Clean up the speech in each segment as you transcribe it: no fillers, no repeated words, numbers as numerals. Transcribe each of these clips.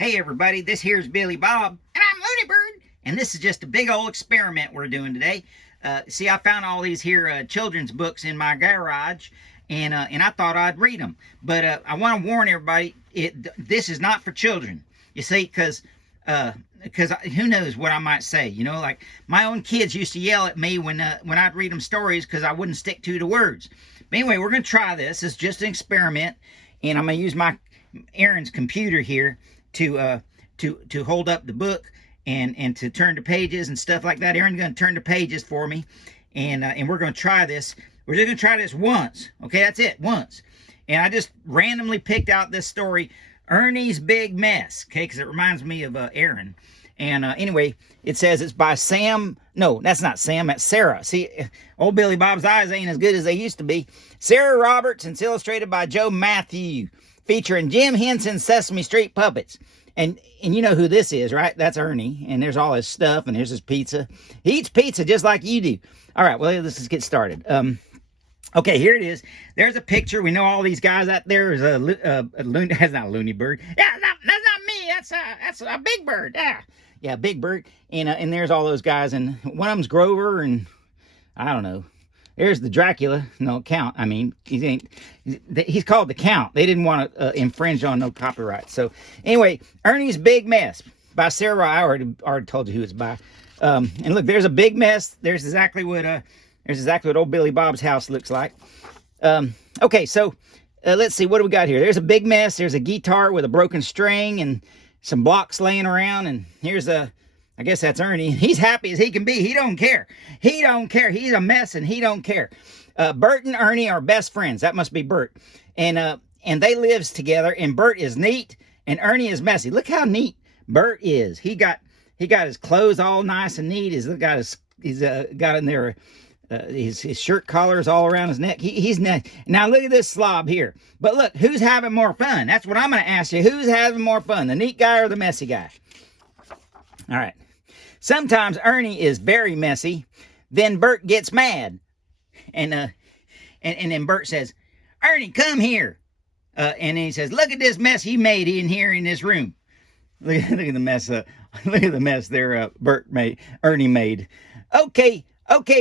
Hey everybody, this here's Billybob, and I'm Looney Bird, and this is just a big old experiment we're doing today. See, I found all these here children's books in my garage, and I thought I'd read them. But I want to warn everybody, this is not for children. You see, because who knows what I might say. You know, like my own kids used to yell at me when I'd read them stories because I wouldn't stick to the words. But anyway, we're going to try this. It's just an experiment, and I'm going to use my Aaron's computer here to hold up the book and to turn the pages and stuff like that. Aaron's going to turn the pages for me, and we're going to try this. We're just going to try this once. Okay, that's it, once. And I just randomly picked out this story, Ernie's Big Mess. Okay, because it reminds me of Aaron. And anyway, it says it's by Sam. No, that's not Sam. That's Sarah. See, old Billy Bob's eyes ain't as good as they used to be. Sarah Roberts, and it's illustrated by Joe Matthew, featuring Jim Henson's Sesame Street puppets. And you know who this is, right? That's Ernie. And there's all his stuff, and there's his pizza. He eats pizza just like you do. All right, well, let's just get started. Okay, here it is. There's a picture. We know all these guys out there. Is a loony. That's not a Looney Bird. Yeah, that's not me. That's a Big Bird. Yeah, Big Bird. And there's all those guys. And one of them's Grover, and I don't know. There's the Dracula. No, Count. I mean, he's called the Count. They didn't want to infringe on no copyright. So anyway, Ernie's Big Mess by Sarah. I already told you who it's by. And look, there's a big mess. There's exactly what old Billy Bob's house looks like. Okay, so let's see. What do we got here? There's a big mess. There's a guitar with a broken string and some blocks laying around. And here's I guess that's Ernie. He's happy as he can be. He don't care. He don't care. He's a mess and he don't care. Bert and Ernie are best friends. That must be Bert. And they lives together. And Bert is neat and Ernie is messy. Look how neat Bert is. He got his clothes all nice and neat. He's got in there his shirt collars all around his neck. He's neat. Now look at this slob here. But look, who's having more fun? That's what I'm going to ask you. Who's having more fun, the neat guy or the messy guy? All right. Sometimes Ernie is very messy. Then Bert gets mad. And then Bert says, Ernie, come here. And then he says, look at this mess he made in here in this room. Look at the mess. Look at the mess there Ernie made. Okay,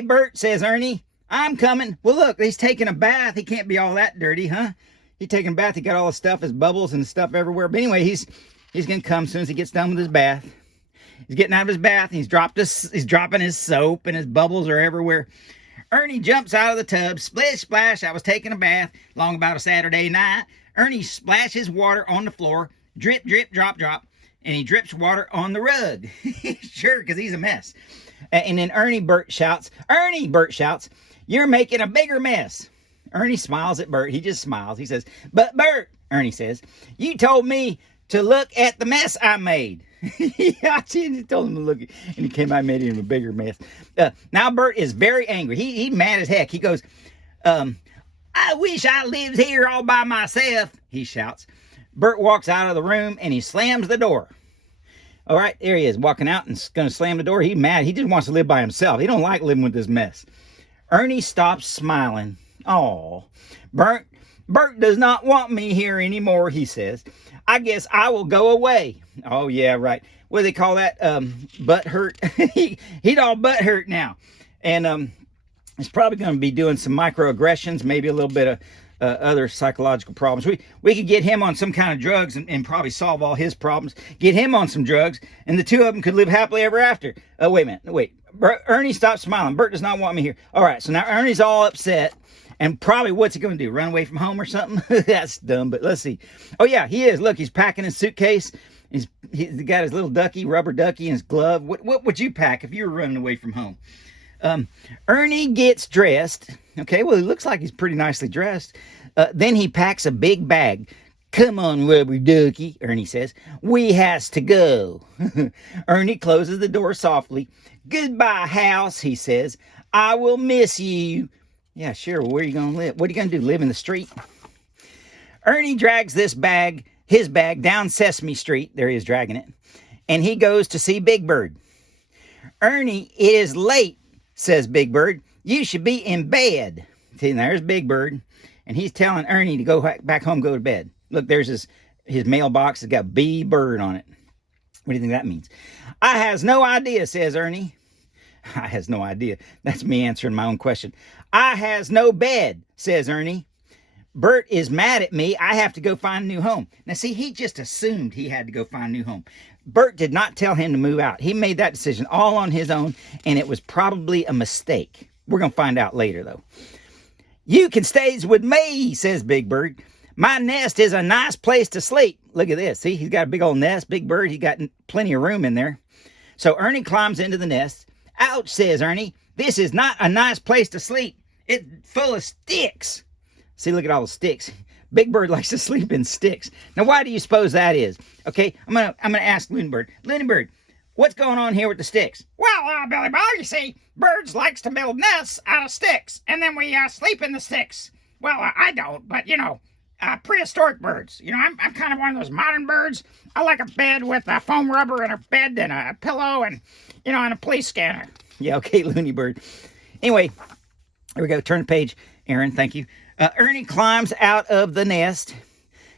Bert, says Ernie. I'm coming. Well, look, he's taking a bath. He can't be all that dirty, huh? He's taking a bath. He got all the stuff, his bubbles and stuff everywhere. But anyway, he's going to come as soon as he gets done with his bath. He's getting out of his bath. He's dropping his soap, and his bubbles are everywhere. Ernie jumps out of the tub. Splish, splash. I was taking a bath long about a Saturday night. Ernie splashes water on the floor. Drip, drip, drop, drop. And he drips water on the rug. Sure, because he's a mess. And then Bert shouts, you're making a bigger mess. Ernie smiles at Bert. He just smiles. He says, but Bert, Ernie says, you told me to look at the mess I made. Yeah, he told him to look, and he came out and made him a bigger mess. Now Bert is very angry. He mad as heck. He goes, I wish I lived here all by myself, he shouts. Bert walks out of the room and he slams the door. All right, there he is, walking out and going to slam the door. He's mad. He just wants to live by himself. He don't like living with this mess. Ernie stops smiling. Oh, Bert does not want me here anymore, he says. I guess I will go away. Oh, yeah, right. What do they call that? Butt hurt. He's all butt hurt now. And he's probably going to be doing some microaggressions, maybe a little bit of other psychological problems. We could get him on some kind of drugs and probably solve all his problems. Get him on some drugs, and the two of them could live happily ever after. Wait a minute. Wait. Ernie, stop smiling. Bert does not want me here. All right, so now Ernie's all upset. And probably what's he going to do? Run away from home or something? That's dumb, but let's see. Oh, yeah, he is. Look, he's packing his suitcase. He's got his little rubber ducky, in his glove. What would you pack if you were running away from home? Ernie gets dressed. Okay, well, he looks like he's pretty nicely dressed. Then he packs a big bag. Come on, rubber ducky, Ernie says. We has to go. Ernie closes the door softly. Goodbye, house, he says. I will miss you. Yeah, sure. Where are you going to live? What are you going to do? Live in the street? Ernie drags his bag down Sesame Street. There he is dragging it. And he goes to see Big Bird. Ernie, it is late, says Big Bird. You should be in bed. See, there's Big Bird. And he's telling Ernie to go back home, go to bed. Look, there's his mailbox has got B Bird on it. What do you think that means? I has no idea, says Ernie. I has no idea. That's me answering my own question. I has no bed, says Ernie. Bert is mad at me. I have to go find a new home. Now, see, he just assumed he had to go find a new home. Bert did not tell him to move out. He made that decision all on his own, and it was probably a mistake. We're going to find out later, though. You can stay with me, says Big Bird. My nest is a nice place to sleep. Look at this. See, he's got a big old nest. Big Bird, he got plenty of room in there. So Ernie climbs into the nest. Ouch, says Ernie. This is not a nice place to sleep. It's full of sticks. See, look at all the sticks. Big Bird likes to sleep in sticks. Now, why do you suppose that is? Okay, I'm gonna ask Looney Bird. Looney Bird, what's going on here with the sticks? Well, Billybob, you see, birds likes to build nests out of sticks, and then we sleep in the sticks. Well, I don't, but, prehistoric birds. I'm kind of one of those modern birds. I like a bed with a foam rubber and a bed and a pillow and, and a police scanner. Yeah, okay, Looney Bird. Anyway, here we go. Turn the page. Aaron, thank you. Ernie climbs out of the nest.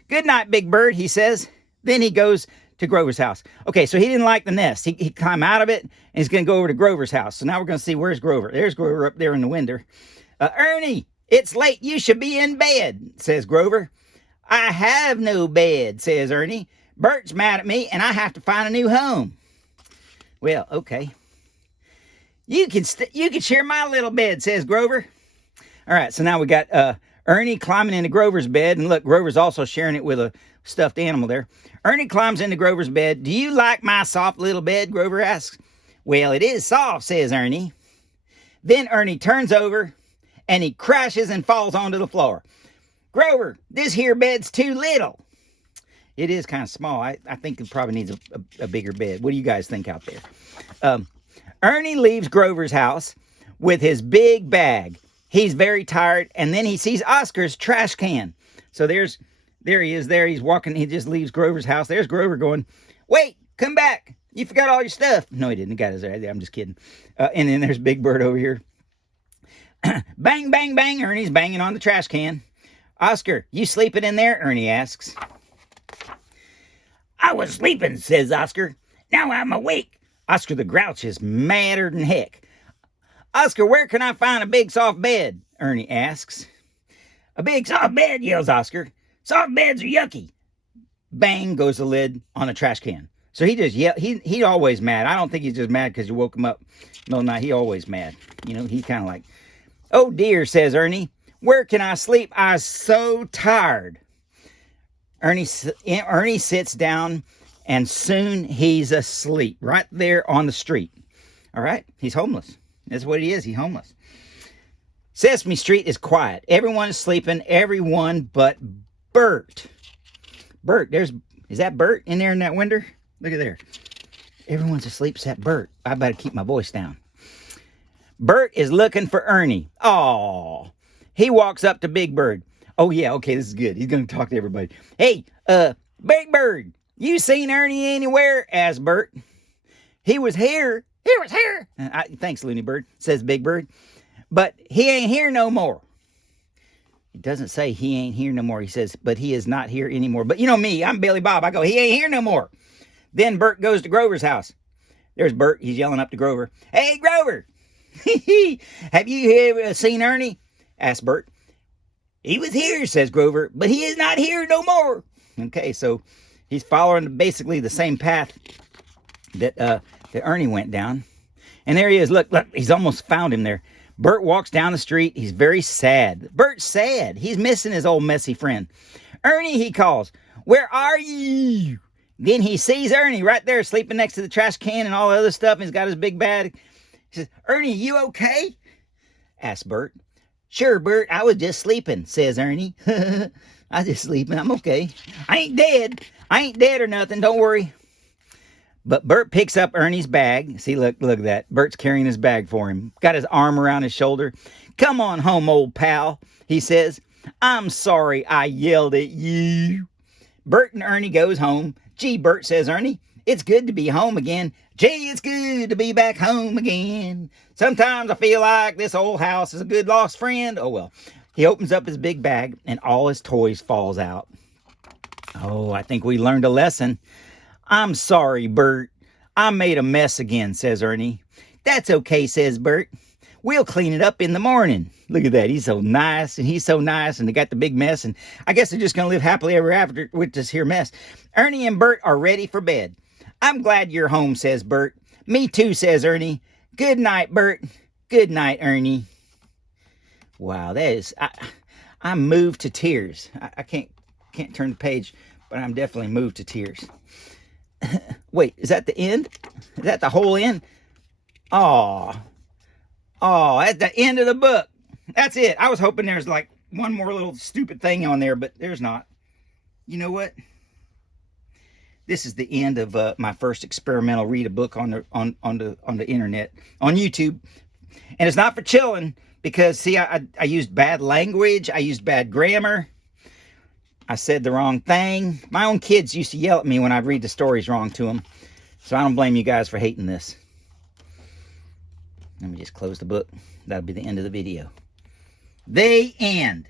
Good night, Big Bird, he says. Then he goes to Grover's house. Okay, so he didn't like the nest. He climbed out of it, and he's going to go over to Grover's house. So now we're going to see, where's Grover? There's Grover up there in the window. Ernie, it's late. You should be in bed, says Grover. I have no bed, says Ernie. Bert's mad at me, and I have to find a new home. Well, okay. You can share my little bed, says Grover. All right, so now we got Ernie climbing into Grover's bed. And look, Grover's also sharing it with a stuffed animal there. Ernie climbs into Grover's bed. Do you like my soft little bed? Grover asks. Well, it is soft, says Ernie. Then Ernie turns over and he crashes and falls onto the floor. Grover, this here bed's too little. It is kind of small. I think it probably needs a bigger bed. What do you guys think out there? Ernie leaves Grover's house with his big bag. He's very tired, and then he sees Oscar's trash can. So there he is there. He's walking. He just leaves Grover's house. There's Grover going, wait, come back. You forgot all your stuff. No, he didn't. He got his there. I'm just kidding. And then there's Big Bird over here. Bang, bang, bang. Ernie's banging on the trash can. Oscar, you sleeping in there? Ernie asks. I was sleeping, says Oscar. Now I'm awake. Oscar the Grouch is madder than heck. Oscar, where can I find a big soft bed? Ernie asks. A big soft bed, yells Oscar. Soft beds are yucky. Bang goes the lid on a trash can. So he just yelled. He always mad. I don't think he's just mad because you woke him up in the middle of the night. He always mad. He kind of like, oh dear, says Ernie. Where can I sleep? I'm so tired. Ernie sits down and soon he's asleep right there on the street. All right, he's homeless. That's what he is. He's homeless. Sesame Street is quiet. Everyone is sleeping. Everyone but Bert. Bert, is that Bert in there in that window? Look at there. Everyone's asleep except Bert. I better keep my voice down. Bert is looking for Ernie. Aw. He walks up to Big Bird. Oh, yeah, okay, this is good. He's going to talk to everybody. Hey, Big Bird, you seen Ernie anywhere? Asked Bert. He was here. He was here. Thanks, Looney Bird, says Big Bird. But he ain't here no more. It doesn't say he ain't here no more. He says, but he is not here anymore. But you know me, I'm Billybob. I go, he ain't here no more. Then Bert goes to Grover's house. There's Bert. He's yelling up to Grover. Hey, Grover. Have you ever seen Ernie? Asked Bert. He was here, says Grover, but he is not here no more. Okay, so he's following basically the same path that Ernie went down. And there he is. Look, he's almost found him there. Bert walks down the street. He's very sad. Bert's sad. He's missing his old messy friend. Ernie, he calls. Where are you? Then he sees Ernie right there sleeping next to the trash can and all the other stuff. And he's got his big bag. He says, Ernie, you okay? Asks Bert. Sure, Bert, I was just sleeping, says Ernie. I was just sleeping. I'm okay. I ain't dead. I ain't dead or nothing. Don't worry. But Bert picks up Ernie's bag. See, look at that. Bert's carrying his bag for him. Got his arm around his shoulder. Come on home, old pal, he says. I'm sorry I yelled at you. Bert and Ernie goes home. Gee, Bert, says Ernie, it's good to be home again. Gee, it's good to be back home again. Sometimes I feel like this old house is a good lost friend. Oh, well. He opens up his big bag and all his toys falls out. Oh, I think we learned a lesson. I'm sorry, Bert. I made a mess again, says Ernie. That's okay, says Bert. We'll clean it up in the morning. Look at that. He's so nice, and he's so nice, and they got the big mess, and I guess they're just going to live happily ever after with this here mess. Ernie and Bert are ready for bed. I'm glad you're home, says Bert. Me too, says Ernie. Good night, Bert. Good night, Ernie. Wow, that is... I'm moved to tears. I can't turn the page, but I'm definitely moved to tears. Wait, is that the end? Is that the whole end? Oh, that's the end of the book. That's it. I was hoping there's like one more little stupid thing on there, but there's not. You know what? This is the end of my first experimental read a book on the internet, on YouTube. And it's not for children because, see, I used bad language. I used bad grammar. I said the wrong thing. My own kids used to yell at me when I'd read the stories wrong to them. So I don't blame you guys for hating this. Let me just close the book. That'll be the end of the video. The end.